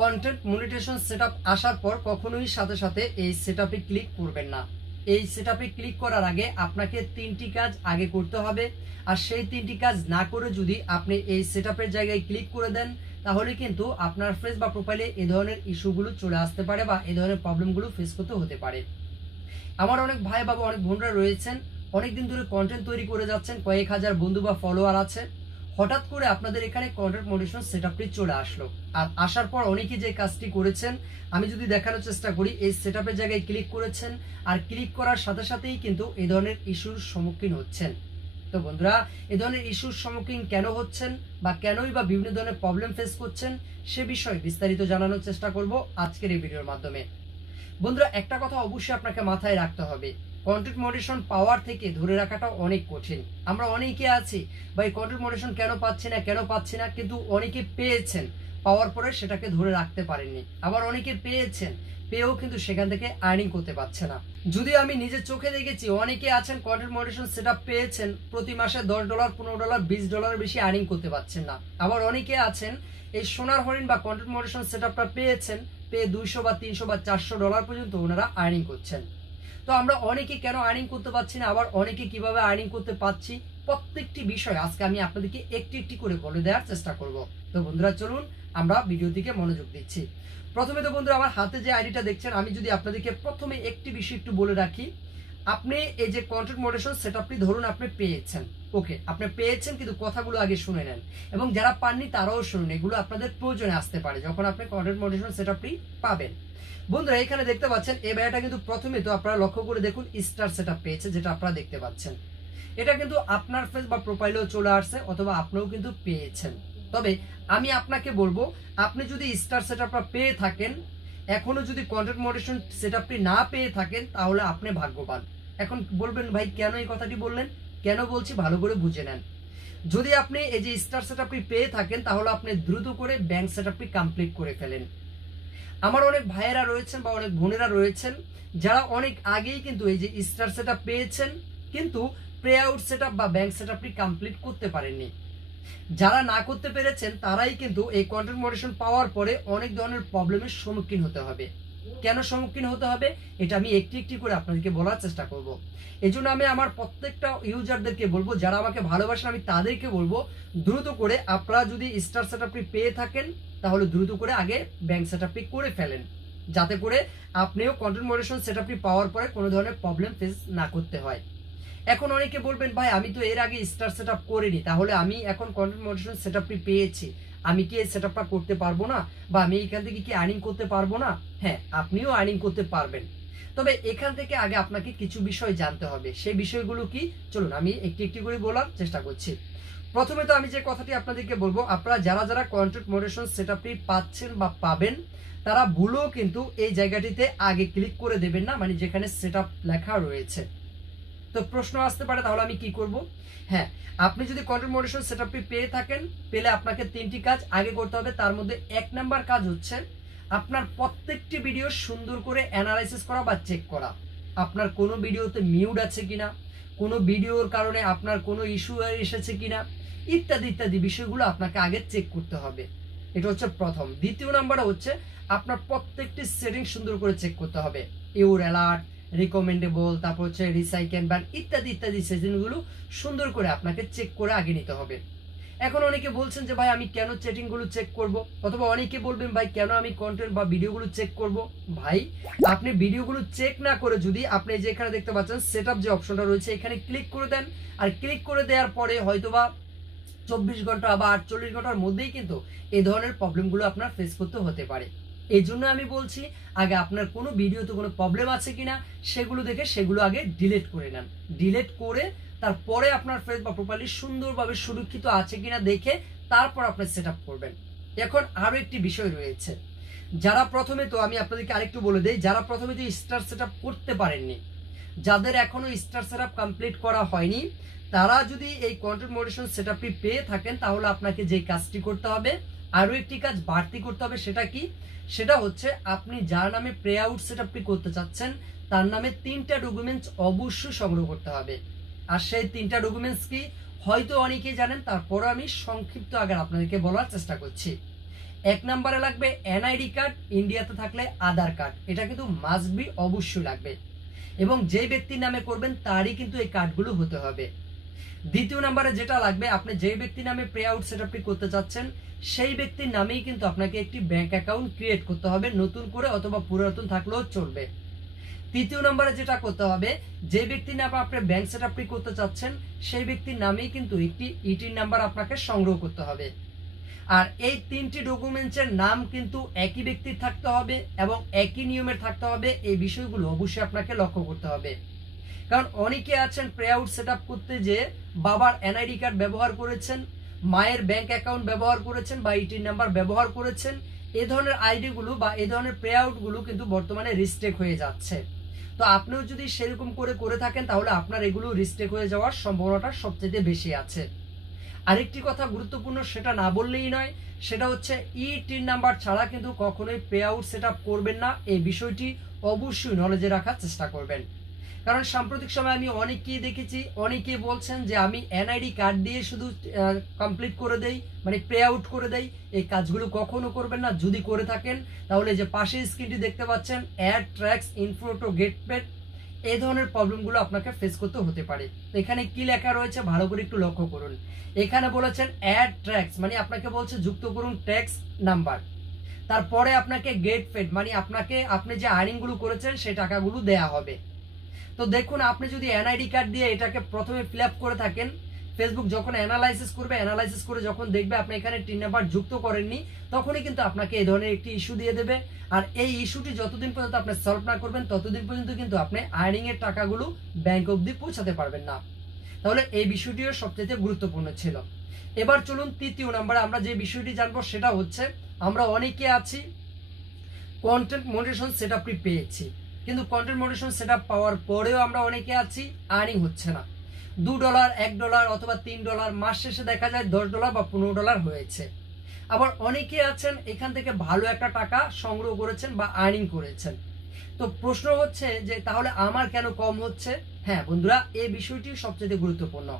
Content monetization setup আসার পর কখনোই সাথে সাথে এই সেটআপে ক্লিক করবেন না। এই সেটআপে ক্লিক করার আগে আপনাকে 3টি কাজ আগে করতে হবে। আর সেই 3টি কাজ না করে যদি আপনি এই সেটআপের জায়গায় ক্লিক করে দেন তাহলে কিন্তু আপনার ফেস বা প্রোফাইলে এই ধরনের ইস্যুগুলো চলে আসতে পারে বা এই ধরনের প্রবলেমগুলো ফেস করতে হতে পারে। আমার অনেক ভাই বাবা অনেক বোনরা রয়েছেন, অনেকদিন ধরে কন্টেন্ট তৈরি করে যাচ্ছেন, কয়েক হাজার বন্ধু বা ফলোয়ার আছে। হঠাৎ করে আপনাদের এখানে কন্টেন্ট মনিটাইজেশন সেটআপটি চলে আসলো। আর আসার পর অনেকে যে কাজটি করেছেন আমি যদি দেখানোর চেষ্টা করি, এই সেটআপের জায়গায় ক্লিক করেছেন আর ক্লিক করার সাথে সাথেই কিন্তু এই ধরনের ইস্যুর সম্মুখীন হচ্ছেন। তো বন্ধুরা, এই ধরনের ইস্যুর সম্মুখীন কেন হচ্ছেন বা কেনই বা বিভিন্ন ধরনের প্রবলেম ফেস করছেন সে বিষয়ে বিস্তারিত জানানোর চেষ্টা করব আজকের এই ভিডিওর মাধ্যমে। বন্ধুরা, একটা কথা অবশ্যই আপনাকে মাথায় রাখতে হবে, কন্টেন্ট মনিটাইজেশন পাওয়ার থেকে ধরে রাখাটা অনেক কঠিন। আমরা অনেকে আছি ভাই কন্টেন্ট মনিটাইজেশন কেন পাচ্ছি না, কিন্তু অনেকে পেয়েছেন, পাওয়ার পরে সেটাকে ধরে রাখতে পারেননি। আবার অনেকে পেয়েও কিন্তু সেখান থেকে আর্নিং করতে পারছে না। যদি আমি নিজের চোখে দেখেছি, অনেকে আছেন কন্টেন্ট মনিটাইজেশন সেটআপ পেয়েছেন, প্রতি মাসে $10, $15, $20 বেশি আর্নিং করতে পারছেন না। আবার অনেকে আছেন এই সোনার হরিণ বা কন্টেন্ট মনিটাইজেশন সেটআপটা পেয়েছেন, পেয়ে $200 বা $300 বা $400 পর্যন্ত ওনারা আর্নিং করছেন। তো আমরা অনেকে কেন আর্নিং করতে পারছি না, আবার অনেকে কিভাবে আর্নিং করতে পারছি, প্রত্যেকটি বিষয় আজকে আমি আপনাদেরকে একটি একটি করে বলে দেওয়ার চেষ্টা করব। তো বন্ধুরা চলুন আমরা ভিডিও দিকে মনোযোগ দিচ্ছি। প্রথমে তো বন্ধুরা আমার হাতে যে আইডিটা দেখছেন, আমি যদি আপনাদেরকে প্রথমে একটি বিষয় একটু বলে রাখি, আপনি এই যে কন্টেন্ট মনিটাইজেশন সেটআপটি ধরুন আপনি পেয়েছেন, ওকে আপনি পেয়েছেন, কিন্তু কথাগুলো আগে শুনে নেন এবং যারা পাননি তারাও শুনুন, এগুলো আপনাদের প্রয়োজনে আসতে পারে যখন আপনি কন্টেন্ট মনিটাইজেশন সেটআপটি পাবেন। বন্ধুরা এখানে দেখতে পাচ্ছেন এই ভাইয়াটা কিন্তু প্রথমে তো আপনারা লক্ষ্য করে দেখুন স্টার সেটআপ পেয়েছে, যেটা আপনারা দেখতে পাচ্ছেন। এটা কিন্তু আপনার ফেস বা প্রোফাইলেও চলে আসছে অথবা আপনিও কিন্তু পেয়েছেন। তবে আমি আপনাকে বলবো, আপনি যদি স্টার সেটআপটা পেয়ে থাকেন, এখনো যদি কন্টেন্ট মনিটাইজেশন সেটআপটি না পেয়ে থাকেন তাহলে আপনি ভাগ্যবান। এখন বলবেন ভাই কেন এই কথাটি বললেন, কেন বলছি ভালো করে বুঝে নেন। যদি আপনি এই যে স্টার সেটআপটি পেয়ে থাকেন তাহলে আপনি দ্রুত করে ব্যাংক সেটআপটি কমপ্লিট করে ফেলেন। আমার অনেক ভাইয়েরা রয়েছেন বা অনেক বোনেরা রয়েছেন যারা অনেক আগেই কিন্তু এই যে স্টার সেটআপ পেয়েছেন, কিন্তু প্রে আউট সেটআপ বা ব্যাংক সেটআপটি কমপ্লিট করতে পারেননি। যারা না করতে পেরেছেন তারাই কিন্তু এই কন্টেন্ট মনিটাইজেশন পাওয়ার পরে অনেক ধরনের প্রবলেমের সম্মুখীন হতে হবে। কেন সম্মুখীন হতে হবে এটা আমি একটি একটি করে আপনাদেরকে বলার চেষ্টা করব। এই জন্য আমি আমার প্রত্যেকটা ইউজারদেরকে বলবো, যারা আমাকে ভালোবাসেন আমি তাদেরকে বলবো, দ্রুত করে আপনারা যদি স্টার সেটআপটি পেয়ে থাকেন তাহলে দ্রুত করে আগে ব্যাংক সেটআপটি করে ফেলেন, যাতে করে আপনিও কন্টেন্ট মনিটাইজেশন সেটআপটি পাওয়ার পরে কোনো ধরনের প্রবলেম ফেস না করতে হয়। এখন অনেকে বলবেন ভাই আমি তো এর আগে স্টার সেটআপ করিনি, তাহলে আমি এখন কন্টেন্ট মনিটাইজেশন সেটআপটি পেয়েছি, আমি কি এই সেটআপটা করতে পারবো না বা আমি এখান থেকে কি আর্নিং করতে পারবো না? হ্যাঁ, আপনিও আর্নিং করতে পারবেন। তবে এখান থেকে আগে আপনাকে কিছু বিষয় জানতে হবে। সেই বিষয়গুলো কি চলুন আমি একটি একটি করে বলার চেষ্টা করছি। প্রথমে তো আমি যে কথাটি আপনাদেরকে বলবো, আপনারা যারা যারা কন্টেন্ট মনিটাইজেশন সেটআপটি পাচ্ছেন বা পাবেন তারা ভুলেও কিন্তু এই জায়গাটিতে আগে ক্লিক করে দেবেন না, মানে যেখানে সেটআপ লেখা রয়েছে। তো প্রশ্ন আসতে পারে তাহলে আমি কি করব? হ্যাঁ, আপনি যদি কন্টেন্ট মনিটাইজেশন সেটআপটি পেয়ে থাকেন, পেলে আপনাকে 3টি কাজ আগে করতে হবে। তার মধ্যে 1 নাম্বার কাজ হচ্ছে আপনার প্রত্যেকটি ভিডিও সুন্দর করে অ্যানালাইসিস করা বা চেক করা। আপনার কোনো ভিডিওতে মিউট আছে কিনা, কোনো ভিডিওর কারণে আপনার কোনো ইস্যু এসেছে কিনা, ইত্যাদি ইত্যাদি বিষয়গুলো আপনাকে আগে চেক করতে হবে। এটা হচ্ছে প্রথম। দ্বিতীয় নাম্বার হচ্ছে আপনার প্রত্যেকটি সেটিং সুন্দর করে চেক করতে হবে। ইউর অ্যালার্ট, রিকমেন্ডেবল, তারপর হচ্ছে রিসাইকেল ব্যান ইত্যাদি ইত্যাদি সেটিংগুলো সুন্দর করে আপনাকে চেক করে আগে নিতে হবে। এখন অনেকে বলছেন যে ভাই আমি কেন সেটিংগুলো চেক করব, অথবা অনেকে বলবেন ভাই কেন আমি কন্টেন্ট বা ভিডিওগুলো চেক করব। ভাই আপনি ভিডিওগুলো চেক না করে যদি আপনি যে এখানে দেখতে পাচ্ছেন সেটআপ যে অপশনটা রয়েছে এখানে ক্লিক করে দেন, আর ক্লিক করে দেওয়ার পরে হয়তোবা 24 ঘন্টা বা 48 ঘন্টার মধ্যেই কিন্তু এই ধরনের প্রবলেমগুলো আপনার ফেস করতে হতে পারে। এই জন্য আমি বলছি আগে আপনার কোনো ভিডিওতে কোনো প্রবলেম আছে কিনা সেগুলো দেখে সেগুলো আগে ডিলিট করে নেন। ডিলিট করে তারপরে আপনার ফেস বা প্রোফাইল সুন্দরভাবে সুরক্ষিত আছে কিনা দেখে তারপর আপনি সেটআপ করবেন। এখন আরো একটি বিষয় রয়েছে, যারা প্রথমে তো আমি আপনাদেরকে আরেকটু বলে দেই, যারা প্রথমে তো স্টার সেটআপ করতে পারেননি, যাদের এখনো স্টার সেটআপ কমপ্লিট করা হয়নি, তারা যদি এই কন্টেন্ট মনিটাইজেশন সেটআপটি পেয়ে থাকেন তাহলে আপনাকে যে কাজটি করতে হবে, আরো একটি কাজ বাড়তি করতে হবে। সেটা কি? সেটা হচ্ছে আপনি যার নামে প্রে আউট সেটআপটি করতে চাচ্ছেন তার নামে 3টা ডকুমেন্টস অবশ্যই সংগ্রহ করতে হবে। আর সেই 3টা ডকুমেন্টস কি হয়তো অনেকেই জানেন, তারপরও আমি সংক্ষিপ্ত আগে আপনাদেরকে বলার চেষ্টা করছি। এক নম্বরে লাগবে এনআইডি কার্ড, ইন্ডিয়াতে থাকলে আধার কার্ড, এটা কিন্তু মাস্ট বি অবশ্যই লাগবে, এবং যে ব্যক্তির নামে করবেন তারই কিন্তু এই কার্ডগুলো হতে হবে। দ্বিতীয় নম্বরে যেটা লাগবে, আপনি যে ব্যক্তির নামে পে আউট সেটআপটি করতে চাচ্ছেন সেই ব্যক্তির নামেই কিন্তু আপনাকে একটি ব্যাংক অ্যাকাউন্ট ক্রিয়েট করতে হবে, নতুন করে অথবা পুরাতন থাকলেও চলবে। তৃতীয় নম্বরে যেটা করতে হবে, যে ব্যক্তির নামে আপনি ব্যাংক সেটআপটি করতে চাচ্ছেন সেই ব্যক্তির নামেই কিন্তু একটি ইটির নাম্বার আপনাকে সংগ্রহ করতে হবে। আর এই তিনটি ডকুমেন্টসের নাম কিন্তু একই ব্যক্তির থাকতে হবে এবং একই নিয়মের থাকতে হবে, এই বিষয়গুলো অবশ্যই আপনাকে লক্ষ্য করতে হবে। কারণ অনেকে আছেন পে আউট সেটআপ করতে যে বাবার এনআইডি কার্ড ব্যবহার করেছেন, মায়ের ব্যাংক অ্যাকাউন্ট ব্যবহার করেছেন বা ইটির নাম্বার ব্যবহার করেছেন, এই ধরনের আইডিগুলো বা এই ধরনের পে আউটগুলো কিন্তু বর্তমানে রিস্ট্রিক্ট হয়ে যাচ্ছে। তো আপনিও যদি সেরকম করে থাকেন তাহলে আপনার এগুলো রিস্ট্রিক্ট হয়ে যাওয়ার সম্ভাবনাটা সবচেয়ে বেশি আছে। আরেকটি কথা গুরুত্বপূর্ণ, সেটা না বললেই নয়, সেটা হচ্ছে ইটির নাম্বার ছাড়া কিন্তু কখনোই পে আউট সেটআপ করবেন না, এই বিষয়টি অবশ্যই নলেজে রাখার চেষ্টা করবেন। কারণ সাম্প্রতিক সময় আমি অনেকেই দেখেছি, অনেকেই বলছেন যে আমি এনআইডি কার্ড দিয়ে শুধু কমপ্লিট করে দেই, মানে পে আউট করে দেই। এই কাজগুলো কখনো করবেন না। যদি করে থাকেন তাহলে যে পাশে স্ক্রিনটি দেখতে পাচ্ছেন ad tracks inflow get paid, এই ধরনের প্রবলেমগুলো আপনাকে ফেস করতে হতে পারে। তো এখানে কি লেখা রয়েছে ভালো করে একটু লক্ষ্য করুন। এখানে বলেছেন অ্যাড ট্র্যাক্স, মানে আপনাকে বলছে যুক্ত করুন ট্যাক্স নাম্বার, তারপরে আপনাকে গেট পেড, মানে আপনি যে আর্নিংগুলো করেছেন সেই টাকাগুলো দেয়া হবে। তো দেখুন, আপনি যদি এনআইডি কার্ড দিয়ে এটাকে প্রথমে ফিল আপ করে থাকেন, ফেসবুক যখন অ্যানালাইসিস করবে, অ্যানালাইসিস করে যখন দেখবে আপনি এখানে টিন নাম্বার যুক্ত করেননি, তখনই কিন্তু আপনাকে এই ধরনের একটি ইস্যু দিয়ে দেবে। আর এই ইস্যুটি যতদিন পর্যন্ত আপনি সলভ না করবেন ততদিন পর্যন্ত কিন্তু আপনি আর্নিং এর টাকাগুলো ব্যাংক অবধি পৌঁছাতে পারবেন না। তাহলে এই বিষয়টিও সবচেয়ে গুরুত্বপূর্ণ ছিল। এবার চলুন তৃতীয় নম্বরে আমরা যে বিষয়টি জানবো, সেটা হচ্ছে আমরা অনেকে আছি কন্টেন্ট মনিটাইজেশন সেটআপটি পেয়েছি, কিন্তু কন্টেন্ট মনিটাইজেশন সেটআপ পাওয়ার পরেও আমরা অনেকে আছি আর্নিং হচ্ছে না। $2, $1 অথবা $3, মাস শেষে দেখা যায় $10 বা $15 হয়েছে। আবার অনেকে আছেন এখান থেকে ভালো একটা টাকা সংগ্রহ করেছেন বা আর্নিং করেছেন। তো প্রশ্ন হচ্ছে যে তাহলে আমার কেন কম হচ্ছে? হ্যাঁ বন্ধুরা, এই বিষয়টি সবচেয়ে গুরুত্বপূর্ণ।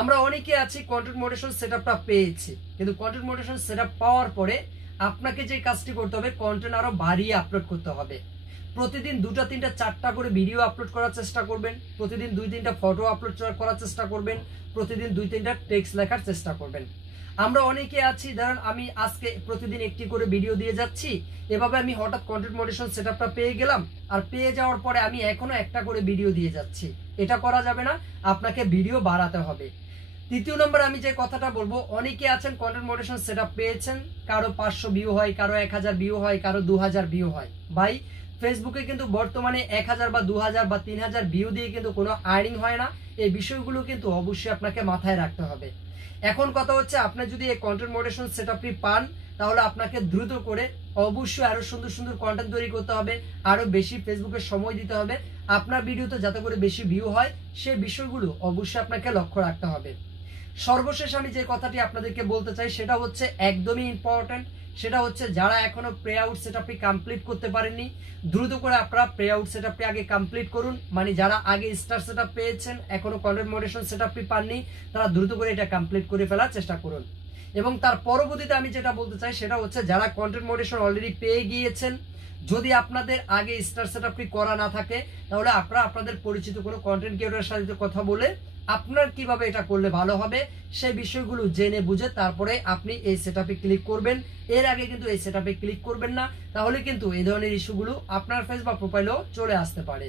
আমরা অনেকে আছি কন্টেন্ট মনিটাইজেশন সেটআপটা পেয়েছি, কিন্তু কন্টেন্ট মনিটাইজেশন সেটআপ পাওয়ার পরে আপনাকে যে কাজটি করতে হবে, কন্টেন্ট আরো বাড়িয়ে আপলোড করতে হবে। প্রতিদিন 2টা 3টা 4টা করে ভিডিও আপলোড করার চেষ্টা করবেন, প্রতিদিন 2-3টা ফটো আপলোড করার চেষ্টা করবেন, প্রতিদিন 2-3টা টেক্সট লেখার চেষ্টা করবেন। আমরা অনেকে আছি, ধরেন আমি আজকে প্রতিদিন একটি করে ভিডিও দিয়ে যাচ্ছি, এভাবে আমি হঠাৎ কন্টেন্ট মনিটাইজেশন সেটআপটা পেয়ে গেলাম, আর পেয়ে যাওয়ার পরে আমি এখনো একটা করে ভিডিও দিয়ে যাচ্ছি। এটা করা যাবে না, আপনাকে ভিডিও বাড়াতে হবে। তৃতীয় নম্বর আমি যে কথাটা বলবো, অনেকে আছেন কন্টেন্ট মনিটাইজেশন সেটআপ পেয়েছেন, কারো 500 ভিউ হয়, কারো 1000 ভিউ হয়, কারো 2000 ভিউ হয়। ভাই, ফেসবুকে কিন্তু বর্তমানে 1000 বা 2000 বা 3000 ভিউ দিয়ে কিন্তু কোনো আর্নিং হয় না। এই বিষয়গুলো কিন্তু অবশ্যই আপনাকে মাথায় রাখতে হবে। এখন কথা হচ্ছে, আপনি যদি এই কন্টেন্ট মনিটাইজেশন সেটআপটি পান তাহলে আপনাকে দ্রুত করে অবশ্যই আরো সুন্দর সুন্দর কন্টেন্ট তৈরি করতে হবে, আরো বেশি ফেসবুকে সময় দিতে হবে, আপনার ভিডিওতে যাতে করে বেশি ভিউ হয় সেই বিষয়গুলো অবশ্যই আপনাকে লক্ষ্য রাখতে হবে। সর্বশেষ আমি যে কথাটি আপনাদেরকে বলতে চাই সেটা হচ্ছে একদমই ইম্পর্টেন্ট, সেটা হচ্ছে যারা এখনো পে আউট সেটআপটি কমপ্লিট করতে পারেননি, দ্রুত করে আপনারা পে আউট সেটআপটি আগে কমপ্লিট করুন। মানে যারা আগে স্টার সেটআপ পেয়েছেন, এখনো কন্টেন্ট মনিটাইজেশন সেটআপটি পাননি, তারা দ্রুত করে এটা কমপ্লিট করে ফেলার চেষ্টা করুন। এবং তার পরবর্তীতে আমি যেটা বলতে চাই সেটা হচ্ছে যারা কন্টেন্ট মনিটাইজেশন অলরেডি পেয়ে গিয়েছেন, যদি আপনাদের আগে স্টার সেটআপটি করা না থাকে তাহলে আপনারা আপনাদের পরিচিত কোনো কন্টেন্ট ক্রিয়েটরের সাথে কথা বলে আপনার কিভাবে এটা করলে ভালো হবে সেই বিষয়গুলো জেনে বুঝে তারপরে আপনি এই সেটআপে ক্লিক করবেন। এর আগে কিন্তু এই সেটআপে ক্লিক করবেন না, তাহলে কিন্তু এই ধরনের ইস্যুগুলো আপনার ফেস বা প্রোফাইলেও চলে আসতে পারে।